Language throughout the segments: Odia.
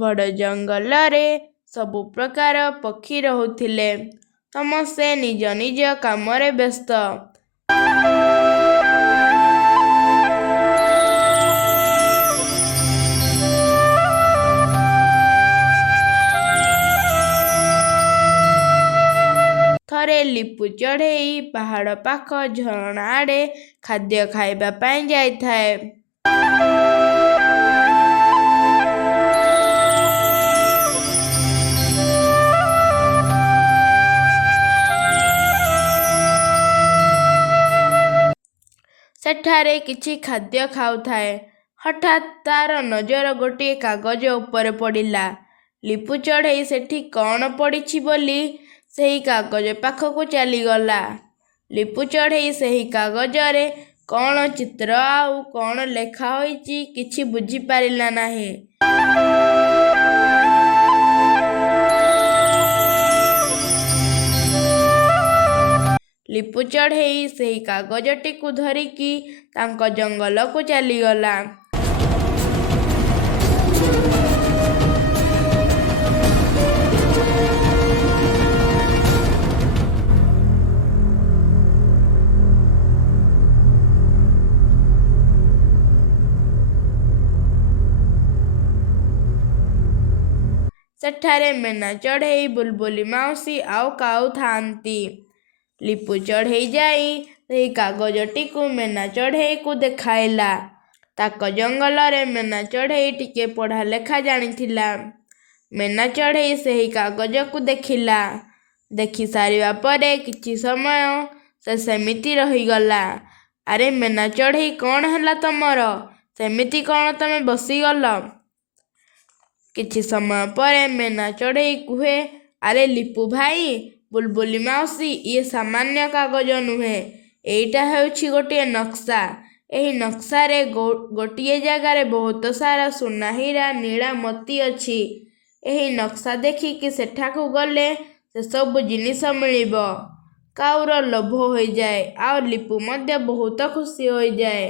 ବଡ଼ ଜଙ୍ଗଲରେ ସବୁ ପ୍ରକାର ପକ୍ଷୀ ରହୁଥିଲେ। ସମସ୍ତେ ନିଜ ନିଜ କାମରେ ବ୍ୟସ୍ତ। ଥରେ ଲିପୁ ଚଢ଼େଇ ପାହାଡ଼ ପାଖ ଝରଣା ଆଡ଼େ ଖାଦ୍ୟ ଖାଇବା ପାଇଁ ଯାଇଥାଏ। ସେଠାରେ କିଛି ଖାଦ୍ୟ ଖାଉଥାଏ। ହଠାତ୍ ତାର ନଜର ଗୋଟିଏ କାଗଜ ଉପରେ ପଡ଼ିଲା। ଲିପୁ ଚଢ଼େଇ ସେଠି କ'ଣ ପଡ଼ିଛି ବୋଲି ସେହି କାଗଜ ପାଖକୁ ଚାଲିଗଲା। ଲିପୁ ଚଢ଼େଇ ସେହି କାଗଜରେ କ'ଣ ଚିତ୍ର ଆଉ କ'ଣ ଲେଖା ହୋଇଛି କିଛି ବୁଝିପାରିଲା ନାହିଁ। ଲିପୁ ଚଢ଼େଇ ସେହି କାଗଜଟିକୁ ଧରିକି ତାଙ୍କ ଜଙ୍ଗଲକୁ ଚାଲିଗଲା। ସେଠାରେ ମେନା ଚଢ଼େଇ, ବୁଲବୁଲି ମାଉସୀ ଆଉ କାଉ ଥାଆନ୍ତି। ଲିପୁ ଚଢ଼େଇ ଯାଇ ସେହି କାଗଜଟିକୁ ମେନା ଚଢ଼େଇକୁ ଦେଖାଇଲା। ତାଙ୍କ ଜଙ୍ଗଲରେ ମେନା ଚଢ଼େଇ ଟିକେ ପଢ଼ା ଲେଖା ଜାଣିଥିଲା। ମେନା ଚଢ଼େଇ ସେହି କାଗଜକୁ ଦେଖିଲା। ଦେଖି ସାରିବା ପରେ କିଛି ସମୟ ସେ ସେମିତି ରହିଗଲା। ଆରେ ମେନା ଚଢ଼େଇ, କ'ଣ ହେଲା ତମର? ସେମିତି କ'ଣ ତମେ ବସିଗଲ? କିଛି ସମୟ ପରେ ମେନା ଚଢ଼େଇ କୁହେ, ଆରେ ଲିପୁ ଭାଇ, ବୁଲବୁଲି ମାଉସୀ, ଇଏ ସାମାନ୍ୟ କାଗଜ ନୁହେଁ। ଏଇଟା ହେଉଛି ଗୋଟିଏ ନକ୍ସା। ଏହି ନକ୍ସାରେ ଗୋଟିଏ ଜାଗାରେ ବହୁତ ସାରା ସୁନା, ହୀରା, ନୀଳା, ମୋତି ଅଛି। ଏହି ନକ୍ସା ଦେଖିକି ସେଠାକୁ ଗଲେ ସେସବୁ ଜିନିଷ ମିଳିବ। କାଉର ଲୋଭ ହୋଇଯାଏ ଆଉ ଲିପୁ ମଧ୍ୟ ବହୁତ ଖୁସି ହୋଇଯାଏ।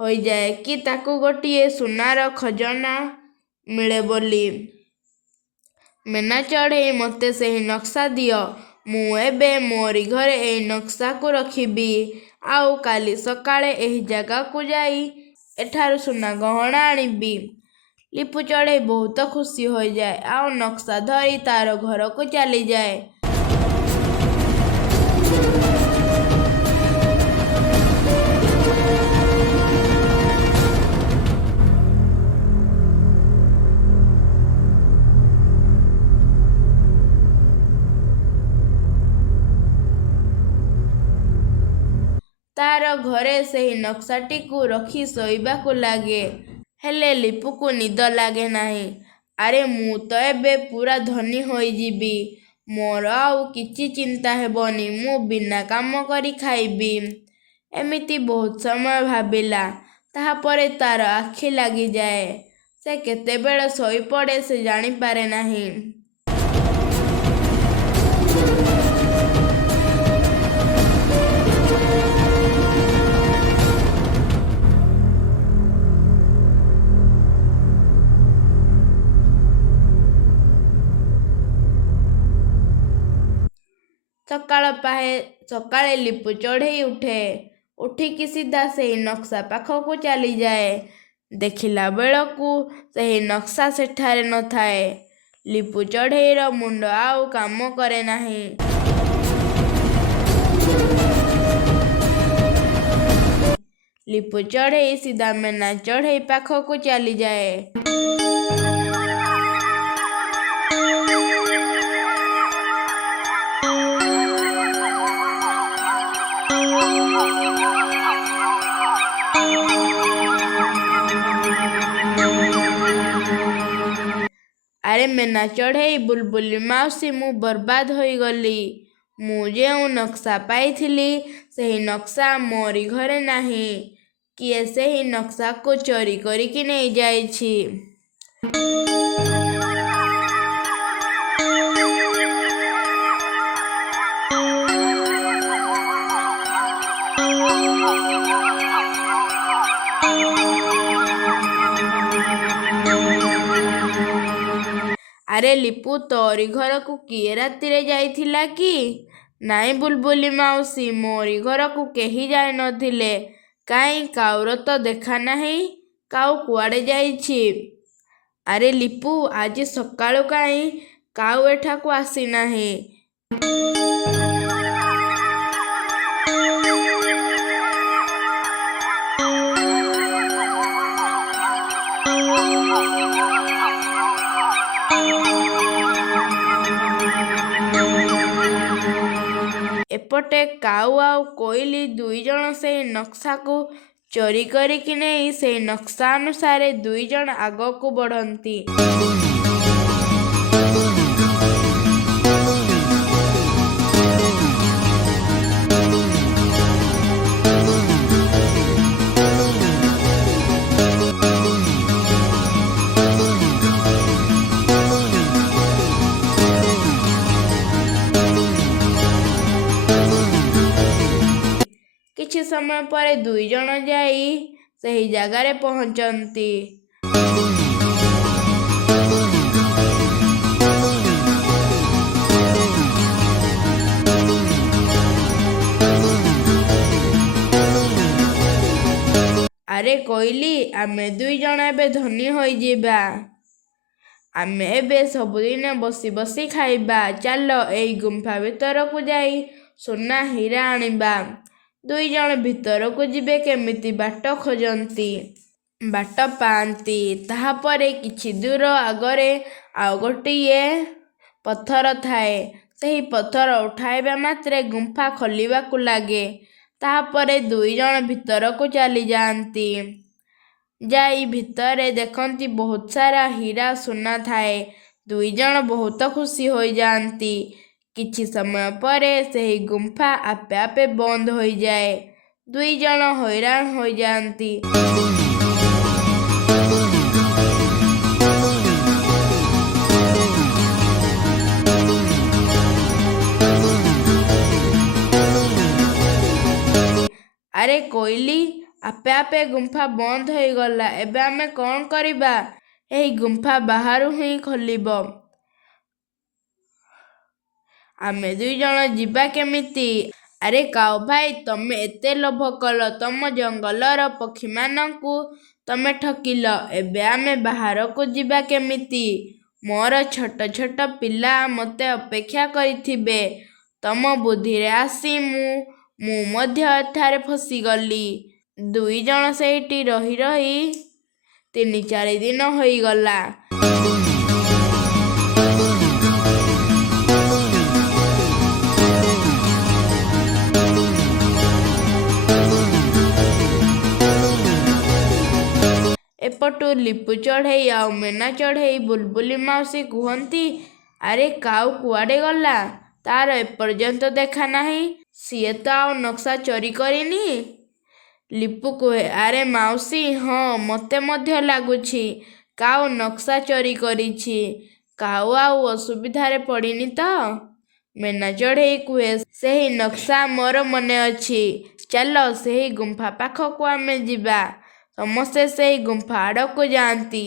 ହୋଇଯାଏ କି ତାକୁ ଗୋଟିଏ ସୁନାର ଖଜଣା ମିଳେ ବୋଲି। ମେନା ଚଢ଼େଇ, ମୋତେ ସେହି ନକ୍ସା ଦିଅ। ମୁଁ ଏବେ ମୋରି ଘରେ ଏହି ନକ୍ସାକୁ ରଖିବି ଆଉ କାଲି ସକାଳେ ଏହି ଜାଗାକୁ ଯାଇ ଏଠାରୁ ସୁନା ଗହଣା ଆଣିବି। ଲିପୁ ଚଢ଼େଇ ବହୁତ ଖୁସି ହୋଇଯାଏ ଆଉ ନକ୍ସା ଧରି ତାର ଘରକୁ ଚାଲିଯାଏ। ତାର ଘରେ ସେହି ନକ୍ସାଟିକୁ ରଖି ଶୋଇବାକୁ ଲାଗେ। ହେଲେ ଲିପୁକୁ ନିଦ ଲାଗେ ନାହିଁ। ଆରେ, ମୁଁ ତ ଏବେ ପୁରା ଧନୀ ହୋଇଯିବି। ମୋର ଆଉ କିଛି ଚିନ୍ତା ହେବନି। ମୁଁ ବିନା କାମ କରି ଖାଇବି। ଏମିତି ବହୁତ ସମୟ ଭାବିଲା। ତାହାପରେ ତାର ଆଖି ଲାଗିଯାଏ। ସେ କେତେବେଳେ ଶୋଇପଡ଼େ ସେ ଜାଣିପାରେ ନାହିଁ। ସକାଳେ ଲିପୁ ଚଢ଼େଇ ଉଠେ। ଉଠିକି ସିଧା ସେହି ନକ୍ସା ପାଖକୁ ଚାଲିଯାଏ। ଦେଖିଲା ବେଳକୁ ସେହି ନକ୍ସା ସେଠାରେ ନଥାଏ। ଲିପୁ ଚଢ଼େଇର ମୁଣ୍ଡ ଆଉ କାମ କରେ ନାହିଁ। ଲିପୁ ଚଢ଼େଇ ସିଧା ମେନା ଚଢ଼େଇ ପାଖକୁ ଚାଲିଯାଏ। ଆରେ ମେନା ଚଢ଼େଇ, ବୁଲବୁଲି ମାଉସୀ, ମୁଁ ବର୍ବାଦ ହୋଇଗଲି। ମୁଁ ଯେଉଁ ନକ୍ସା ପାଇଥିଲି ସେହି ନକ୍ସା ମୋରି ଘରେ ନାହିଁ। କିଏ ସେହି ନକ୍ସାକୁ ଚୋରି କରିକି ନେଇଯାଇଛି। ଆରେ ଲିପୁ, ତୋରି ଘରକୁ କିଏ ରାତିରେ ଯାଇଥିଲା କି? ନାଇଁ ବୁଲବୁଲି ମାଉସୀ, ମୋରି ଘରକୁ କେହି ଯାଇନଥିଲେ। କାହିଁ, କାଉର ତ ଦେଖା ନାହିଁ। କାଉ କୁଆଡ଼େ ଯାଇଛି? ଆରେ ଲିପୁ, ଆଜି ସକାଳୁ କାହିଁ କାଉ ଏଠାକୁ ଆସିନାହିଁ? ଏପଟେ କାଉ ଆଉ କୋଇଲି ଦୁଇଜଣ ସେହି ନକ୍ସାକୁ ଚୋରି କରିକି ନେଇ ସେହି ନକ୍ସା ଅନୁସାରେ ଦୁଇଜଣ ଆଗକୁ ବଢ଼ନ୍ତି। କିଛି ସମୟ ପରେ ଦୁଇଜଣ ଯାଇ ସେହି ଜାଗାରେ ପହଞ୍ଚନ୍ତି। ଆରେ କୋଇଲି, ଆମେ ଦୁଇଜଣ ଏବେ ଧନୀ ହୋଇଯିବା। ଆମେ ଏବେ ସବୁଦିନ ବସି ବସି ଖାଇବା। ଚାଲ ଏଇ ଗୁମ୍ଫା ଭିତରକୁ ଯାଇ ସୁନା ହୀରା ଆଣିବା। ଦୁଇଜଣ ଭିତରକୁ ଯିବେ କେମିତି ବାଟ ଖୋଜନ୍ତି। ବାଟ ପାଆନ୍ତି। ତାହାପରେ କିଛି ଦୂର ଆଗରେ ଆଉ ଗୋଟିଏ ପଥର ଥାଏ। ସେହି ପଥର ଉଠାଇବା ମାତ୍ରେ ଗୁମ୍ଫା ଖୋଲିବାକୁ ଲାଗେ। ତାହାପରେ ଦୁଇଜଣ ଭିତରକୁ ଚାଲିଯାଆନ୍ତି। ଯାଇ ଭିତରେ ଦେଖନ୍ତି ବହୁତ ସାରା ହୀରା ସୁନା ଥାଏ। ଦୁଇଜଣ ବହୁତ ଖୁସି ହୋଇଯାଆନ୍ତି। କିଛି ସମୟ ପରେ ସେହି ଗୁମ୍ଫା ଆପେ ଆପେ ବନ୍ଦ ହୋଇଯାଏ। ଦୁଇଜଣ ହଇରାଣ ହୋଇଯାଆନ୍ତି। ଆରେ କୋଇଲି, ଆପେ ଆପେ ଗୁମ୍ଫା ବନ୍ଦ ହୋଇଗଲା। ଏବେ ଆମେ କ'ଣ କରିବା? ଏହି ଗୁମ୍ଫା ବାହାରୁ ହିଁ ଖୋଲିବ। ଆମେ ଦୁଇଜଣ ଯିବା କେମିତି? ଆରେ କାଉ ଭାଇ, ତମେ ଏତେ ଲୋଭ କଲ, ତମ ଜଙ୍ଗଲର ପକ୍ଷୀମାନଙ୍କୁ ତମେ ଠକିଲ। ଏବେ ଆମେ ବାହାରକୁ ଯିବା କେମିତି? ମୋର ଛୋଟ ଛୋଟ ପିଲା ମୋତେ ଅପେକ୍ଷା କରିଥିବେ। ତମ ବୁଦ୍ଧିରେ ଆସି ମୁଁ ମଧ୍ୟ ଏଠାରେ ଫସିଗଲି। ଦୁଇଜଣ ସେଇଠି ରହି ରହି 3-4 ଦିନ ହୋଇଗଲା। ଏପଟୁ ଲିପୁ ଚଢ଼େଇ ଆଉ ମେନା ଚଢ଼େଇ ବୁଲବୁଲି ମାଉସୀ କୁହନ୍ତି, ଆରେ କାଉ କୁଆଡ଼େ ଗଲା? ତାର ଏପର୍ଯ୍ୟନ୍ତ ଦେଖା ନାହିଁ। ସିଏ ତ ଆଉ ନକ୍ସା ଚୋରି କରିନି। ଲିପୁ କୁହେ, ଆରେ ମାଉସୀ, ହଁ, ମୋତେ ମଧ୍ୟ ଲାଗୁଛି କାଉ ନକ୍ସା ଚୋରି କରିଛି। କାଉ ଆଉ ଅସୁବିଧାରେ ପଡ଼ିନି ତ? ମେନା ଚଢ଼େଇ କୁହେ, ସେହି ନକ୍ସା ମୋର ମନେ ଅଛି। ଚାଲ ସେହି ଗୁମ୍ଫା ପାଖକୁ ଆମେ ଯିବା। ସମସ୍ତେ ସେହି ଗୁମ୍ଫା ଆଡ଼କୁ ଯାଆନ୍ତି।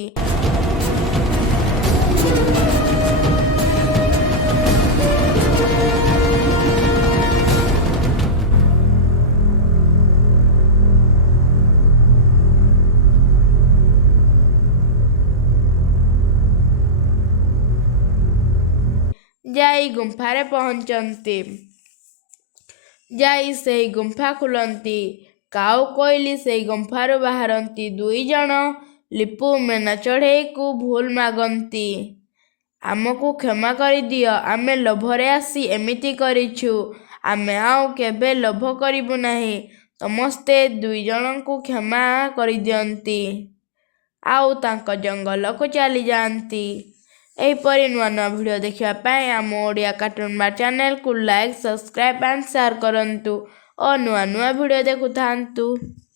ଯାଇ ଗୁମ୍ଫାରେ ପହଞ୍ଚନ୍ତି। ଯାଇ ସେହି ଗୁମ୍ଫା ଖୋଲନ୍ତି। କାଉ କୋଇଲି ସେହି ଗୁମ୍ଫାରୁ ବାହାରନ୍ତି। ଦୁଇଜଣ ଲିପୁ ମେନା ଚଢ଼େଇକୁ ଭୁଲ ମାଗନ୍ତି। ଆମକୁ କ୍ଷମା କରିଦିଅ। ଆମେ ଲୋଭରେ ଆସି ଏମିତି କରିଛୁ। ଆମେ ଆଉ କେବେ ଲୋଭ କରିବୁ ନାହିଁ। ସମସ୍ତେ ଦୁଇଜଣଙ୍କୁ କ୍ଷମା କରିଦିଅନ୍ତି ଆଉ ତାଙ୍କ ଜଙ୍ଗଲକୁ ଚାଲିଯାଆନ୍ତି। ଏହିପରି ନୂଆ ନୂଆ ଭିଡ଼ିଓ ଦେଖିବା ପାଇଁ ଆମ ଓଡ଼ିଆ କାର୍ଟୁନ ବା ଚ୍ୟାନେଲକୁ ଲାଇକ୍, ସବସ୍କ୍ରାଇବ୍ ଆଣ୍ଡ ସେୟାର କରନ୍ତୁ ଓ ନୂଆ ନୂଆ ଭିଡ଼ିଓ ଦେଖୁଥାନ୍ତୁ।